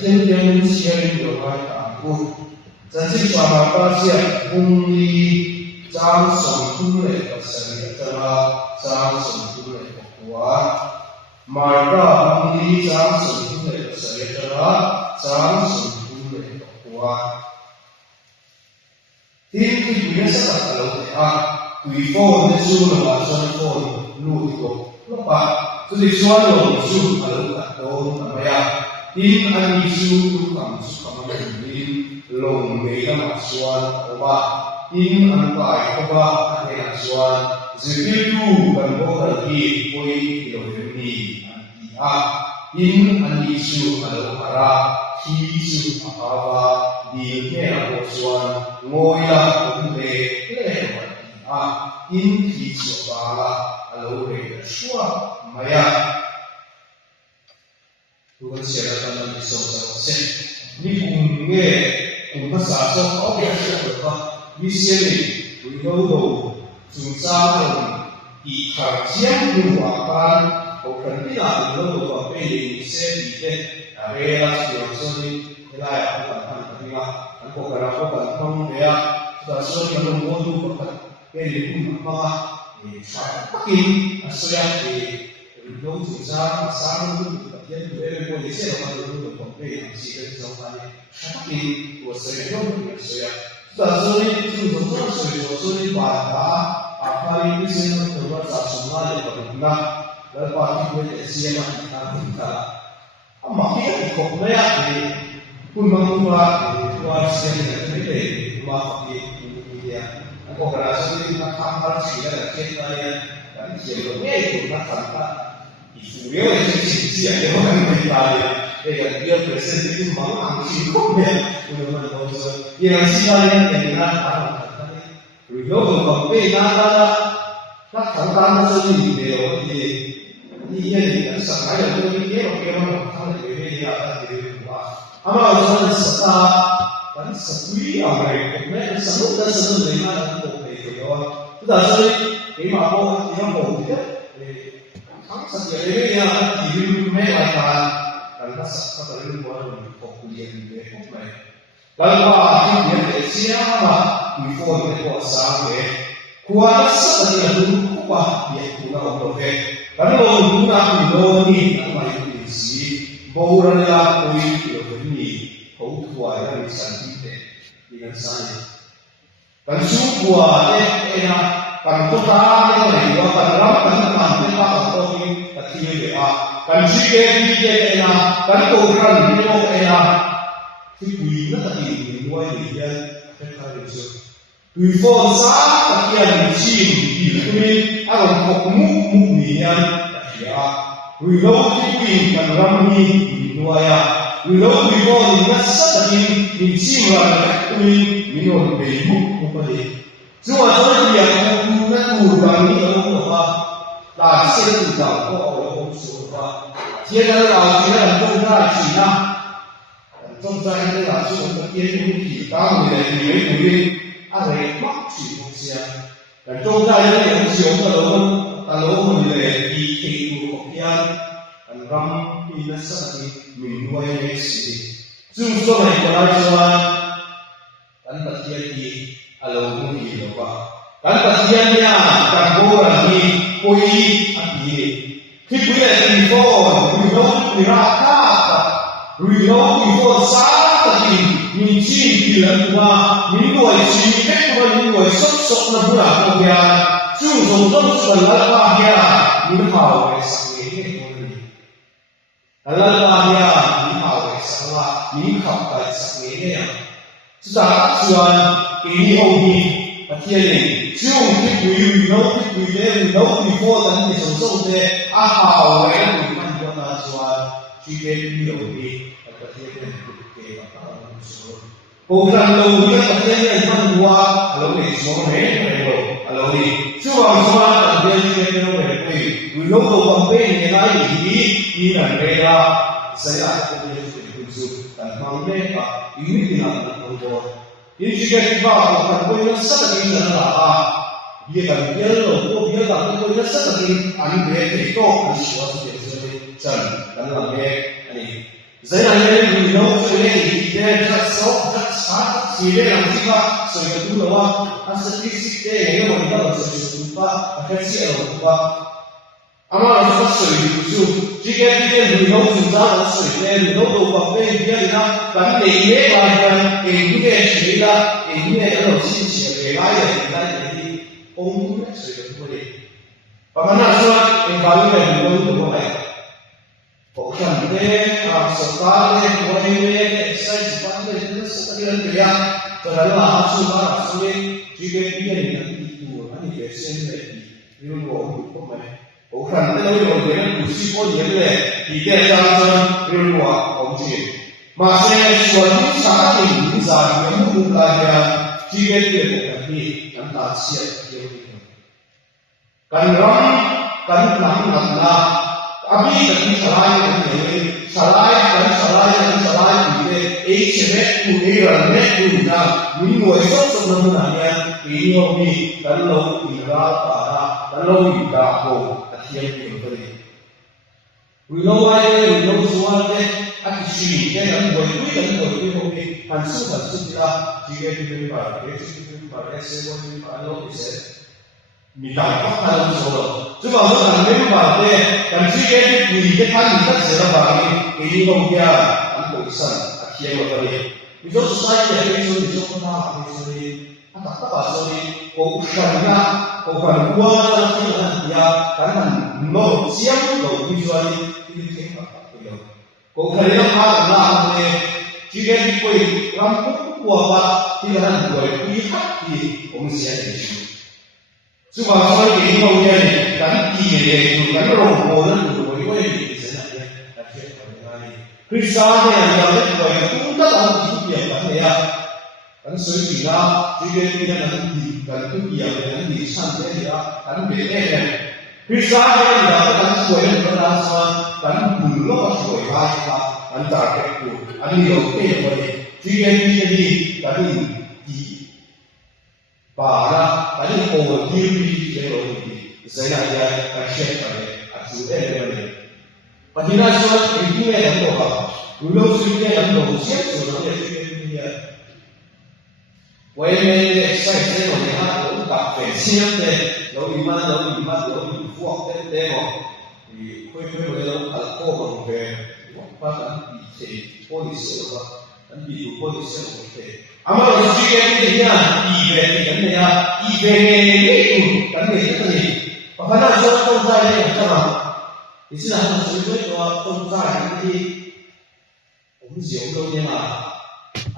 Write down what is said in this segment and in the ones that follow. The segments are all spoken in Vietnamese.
天天写有爱打过，在这上面发现公益张手出来的生意的啦，张手出来的活，买到公益张手出来的生意的啦，张手出来的活。天气变色的老啊，对方的书了嘛，双方路过，那把这里双龙书老的都怎么样？因安尼书都讲出他们因龙梅的嘛双，好吧？因安排好吧？安尼嘛双，只比如跟我的地会有人力安啊，因安尼书老阿拉。ที่สุภาวะดีแค่หัวส่วนงอยละผมเลยเล่วันนี้อินที่สุภาวะเราเลยชัวไม่ยากทุกคนเสียแล้วกันในส่วนของเส้นนี่คุณภาษาสองเอาไปใช้กับว่าวิเศษวิโรจน์จุดสร้างอีกครั้งเสียงดูว่าการโอเคที่เราดูว่าเป็นวิเศษที่ relazioni della prima ancora la poca non è la storia non molto per il punto ma che storia che non si sa sanno che deve poi essere quando tutto completo si deve fare che può essere non storia la storia tutto storia guarda a fare il disegno per la personale per la parte che sia ma Makanya koknya pun mengubah kuasa yang berbeda, maka dia aku rasa ini akan sih ada ceritanya dan sebelumnya itu kata isu dia itu sih dia orang berbeda, dia present itu malah sih koknya udah mana yang siapa yang apa Rio kopi nada nak tentang seni dia ini sangat ada dia orang Ama orang serta dan sekali orang mereka semua dan semua lima dan boleh berdoa. Tetapi lima orang yang boleh, angkat jadi yang hidup mereka dan rasa terlalu banyak kemudian mereka. Kalau dia siapa before mereka sampai kuasa dia dulu kuat dia guna boleh. Kalau guna ini apa itu sih? Bauran la koi ini kau tua yang santai dengan saya. Kan semua ena kan kota yang itu kan ramai kan kita tahu ini kecil dia. Kan jika ena kan orang itu ena itu tadi dua dia kita itu. Before saat yang cium ini akan mukminnya ya. We know keeping and running in Noya. We know before the Nasa in Simra, we know the book of the so I told you that you run over that settled down for also. Here are China, and sometimes there are some that you down with a new as a much and sometimes you alone the and ram in the sun in Noy City. Soon so like the and the Tiaki alone in the bar. And the Tiania, Tambora, Poi, and Ye. Keep it before, we don't be Raka, we don't before Saturday, Minchi, Pilua, Minua, she kept one was so Nabura, soon so those were Lava here, in the house. Alalahya ni hawai sawa ni khaptai sakne sudah tuan ini hobi patiene chung tikui no tikui le no before dan ni so de ahawai ni man jona tuan chike ni hobi patiene ke apa so program lo ni patiene man dua alo ni so ne alo ni chuang sama dan dia ni no ne we lo ko pampe ni lai ni dan beda saya akan berjumpa dan mereka ini tidak berubah. Ini juga kita akan berjumpa sekali dalam dia kan dia lo dia kan berjumpa sekali anu itu anu suatu yang sedang dalam ini Zai na le ni no so le ni de ja so ja sa si le na si ba so le tu lo wa statistic de ye mo ni ba so le tu ba ka si lo ba ama so so le tu ji ge de ni no su za so le ni no do ba pe ye na kan ne ye ba ya e ni de shi la e ni de lo si chi le ba ye na ni ong tu le so le tu le ba na so e ba lu le ni no do ba ai Pokoknya sekali mulai exercise pandai itu sekalian dia terlalu langsung sulit juga dia yang itu nanti biasanya di rumah pemain pokoknya kalau dia kursi pun dia le tidak jangan di rumah pemain masih suatu saat ini saat yang mulai juga dia bukan yang tak siap dia karena अभी तक सलाह नहीं सलाह ये एक सेमेट पूरे रनने पूरा मिनिमम ऐसा समझना है ये भी तल्लो इधरा तारा तल्लो इधरा को अच्छे के ऊपर we know suara akisi ke dan boleh hobi hansu kita jika kita pada sebuah kalau bisa minta kalau solo cuma orang memang dan jika kita kita serba ini mungkin aku bisa akhirnya boleh itu saya itu pernah ini apa sorry bukan kuasa ya karena no siap lo visual ini kau kerja apa jika dikoi rampung kuasa tidak boleh lihat di komisi ini Cuma soal ini kemudian kan dia itu kan rombongan itu boleh di sana ya, akhirnya bagaimana? Kristal yang ada boleh kita tahu dia kan ya, kan sehingga juga dia nanti kan itu dia nanti sampai dia kan beda ya. Kristal yang ada kan boleh berasal kan belum boleh baca kan tak itu, ini oke boleh. Jika dia di tadi para tadi overview di saya ada share kali aku ada padahal soal itu yang apa dulu sudah yang tahu siap sudah dia Wei exercise itu dia tak pensiun deh lalu iman lalu buat deh di kue boleh alkohol boleh apa di polisi apa di polisi boleh Amal jika dia ibadah dia itu kan ini bahkan suatu saya yang sama istilah sesuatu itu nanti ujian dia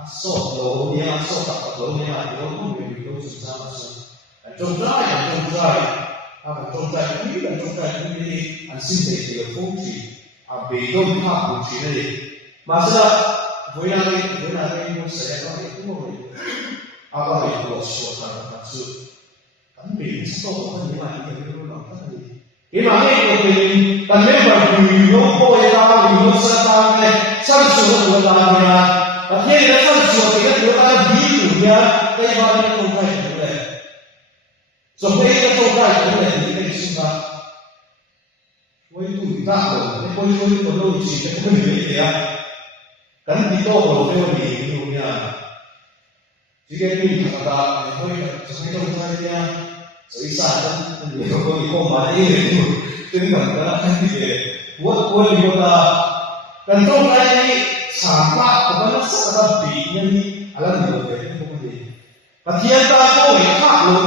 asal dia tak tahu dia itu susah contoh ini ansintai dia fungsi abaikan fungsi ini masalah Buena saya itu apa itu suasana maksud kan bisa orang yang itu apa tadi ini itu tapi baru itu serta sangat luar tapi dia sangat luar biasa kayak mana konkret boleh sampai itu konkret boleh kita suka itu tahu itu perlu sih ya kan dito kalau dia dunia jika ini kata sesuatu saja seisah kan dia kalau ikut itu dengan cara dia buat kota dan ini sama kepada seperti ini alam itu kemudian bagian tahu kalau kalau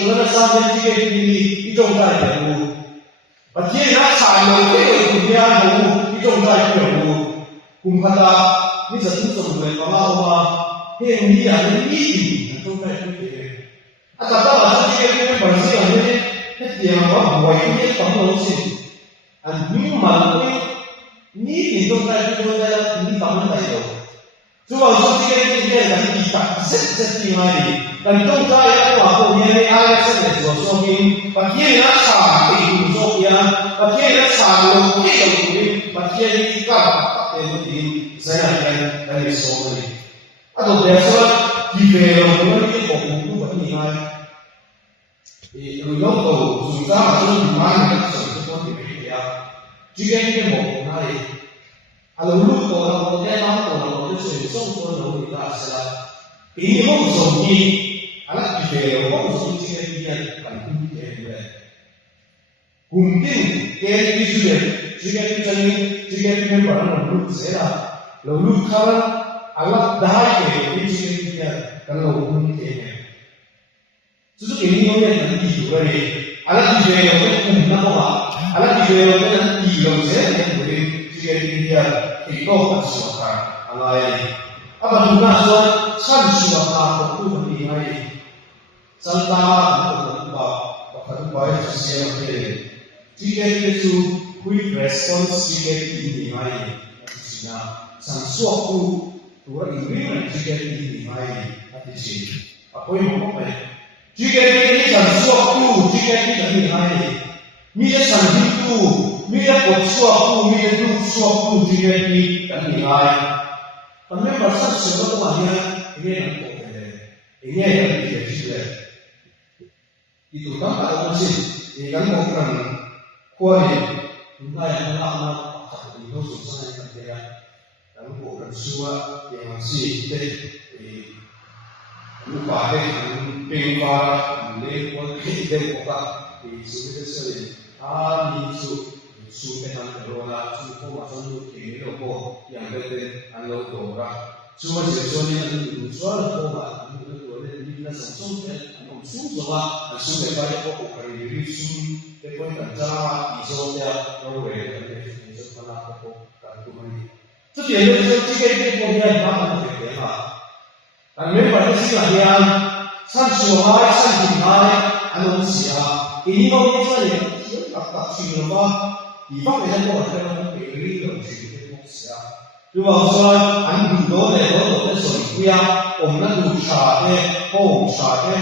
bukan sampai jika ini itu kan bagian sama kalau dia itu kan kumpada ni satu boleh kalau ini ada ini itu kan itu. Atau apa jika kita bersih ini dia buat ini kamu sih. Anu malu ni itu kan itu adalah ini kamu tak tahu. Cuma jika kita dari kita setiap hari dan itu saya aku ini ada sesuatu yang bagian rasa itu soalnya bagian rasa itu bagian kita Kemudian saya akan dari soal ini. Atau biasa di dalam itu buku begini. Kalau sudah masuk di mana sesuatu di media, jika kita mau menarik, a lo luto la poteva la potesse sono lo lascia e io non so chi alla fine non so chi è via con Kumtin ke Israel juga kita barang lu sera lu kharan Allah dahai ke Israel kalau kumtin susu ini yang nanti juga ni Allah Israel ke kumna apa Allah Israel ke nanti yang sera yang boleh Israel itu suaka Allah ini apa juga san suaka itu bernilai santama bahkan baik sesuatu Jika itu quick response jika dimulai, artinya sesuatu dua ini jika dimulai, artinya apa yang maksudnya? Jika ini sesuatu jika dimulai, bila sesuatu, bila sesuatu, bila sesuatu jika dimulai, kami merasa sesuatu hanya ini yang tidak itu kan kalau masih yang bukan kuali yang lama atau itu susah yang terjadi lalu bukan semua yang masih lupa pengkar lekol kita buka di sini sekali itu dengan corona semua masuk ke Eropa yang betul anu orang semua sesuatu yang soal corona itu boleh dibilang sesuatu yang semua sudah banyak kok dari isu depois cantar isolia no way eso para poco tanto itu dia itu jika kemudian apa yang dan memang pada sekalian sansuai sanjimai anuncia ini mau kita lihat tak siapa di bawah yang orang beri dan siapa dua soal anu dole dole soalnya orang tu cari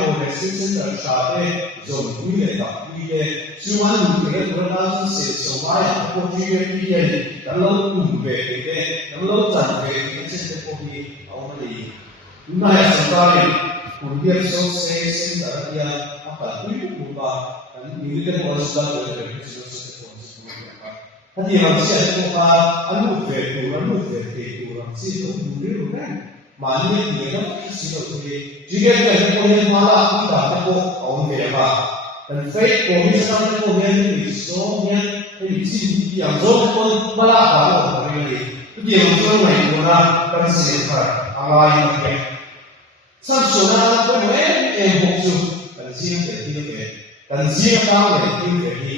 mau resisten cari zon ini tak ini cuma mungkin orang tu sesuai apa dia kalau umbe kalau sampai itu seperti orang ini Maya sekali, kemudian selesai dia apa itu lupa dan ini kan harus dari selesai Hati manusia itu anu orang situ dulu kan, mana dia kan situ tu. Jika kita kemudian malah kita tahu orang berapa dan faith komisaris kemudian misalnya ini sih yang pun malah orang ini. Dia macam orang dan siapa Allah yang Sansunan kemudian emosi dan siapa yang ini.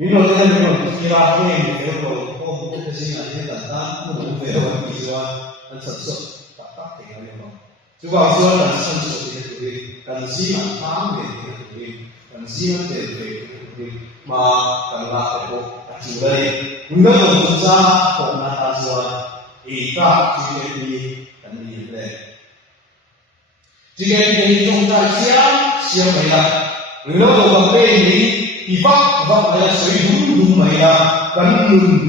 Minum kira kalau kesini tentang mengumpulkan visual dan sensor tak dengan Coba visual dan sensor itu dan siapa dan siapa kalau acurai untuk berusaha pengetahuan ika dan ini jika kita siapa ya kalau ini Ibak pada seribu maya kan mungkin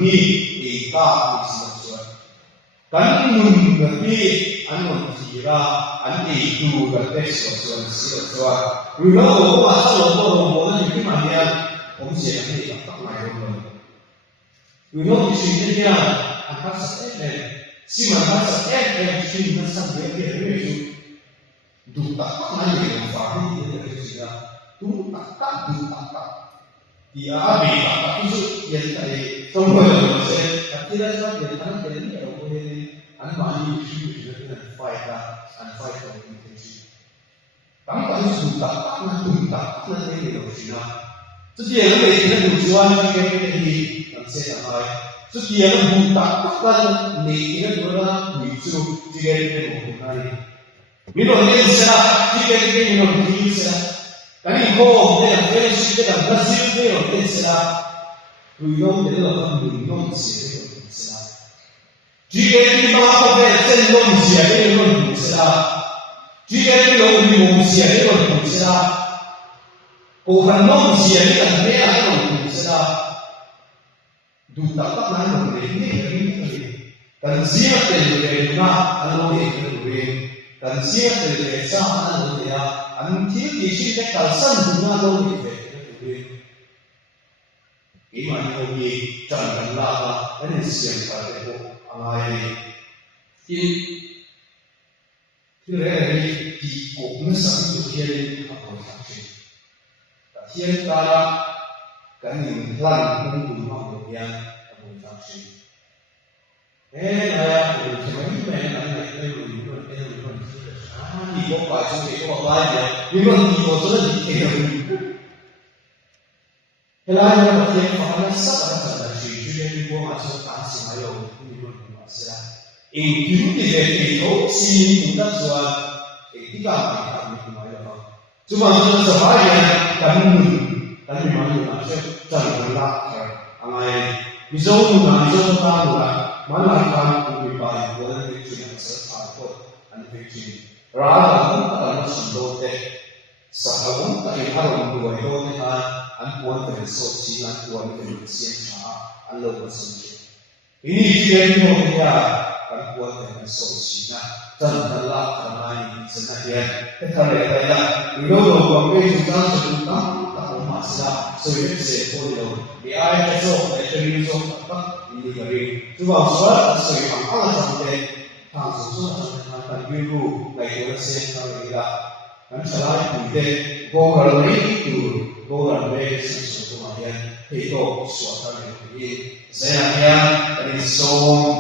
ika disebut kan mungkin anu kira anti itu berteks sesuatu kalau asal orang itu mana orang siapa yang tak mahu kalau di sini dia akan sesuatu si mana sesuatu si mana sampai dia itu duta mana yang faham dia itu duta dia apa itu yang tadi semua saya tidak tahu yang mana jadi kalau boleh anda ini itu dengan faedah dan faedah intensi. Tanpa itu tak nanti kalau sudah. Setiap kali kita tujuan kita ini dan saya tahu. Setiap buta kan ini adalah muncul jika kita mengenai. Minum ini saya jika kita minum ini saya Kani ko de French de Brazil de Odessa Ruinon de la Ruinon se Odessa Jige ni ma de Senon sia de Odessa Jige ni lo ni sia de Odessa O Hanon sia de Odessa Duta pa na de ni dan siapa de na ano de dan siapa de sa ano de Anti di sini kalsan bunga dulu itu. ima ni ni chan kan la ba ani siam ka te ko angai ki re ki ko na sa tu kia ni a ko sa chi ta hian ta kan ni hlan mun du ma ko ya a ko sa chi na ya ko chi mai me na na ne lu ni ko ne lu ni ni ko pa chu ke ko ba ya ni ko ni ko so ni ke ya Helai na kian fa na sa ta sa chi ju ni ko ma so ta si ma yo ni ko ni ma sa in più di detto si punta su di ga ma ni ko ma yo cuma sa ba ya kan mi ma ni ma so ta la angai mi zo na ta la ma na ka ku bi ba ko na ni chi na sa ta ko an pe chi ra la ta na sa do te sa ha won ta ni ha ro do yo ni ha an puan te so chi na puan te sian cha an lo ko sin chi ini ji ni mo ya kan puan te so chi na tan ta la ta mai ni sa na ya te ta le ta ya ni lo lo ko pe chu ta chu ta ta ko ma sa so ye se ko lo ni ai te so te ni so ta ni ga ri tu ba so so ye ma a sa te ta so so ta ta yu ru lai ko se ta le ga kan sa lai ku te ko ga ri tu ko ga le se so ko ma ya te to so ta le ni se ya ya ni so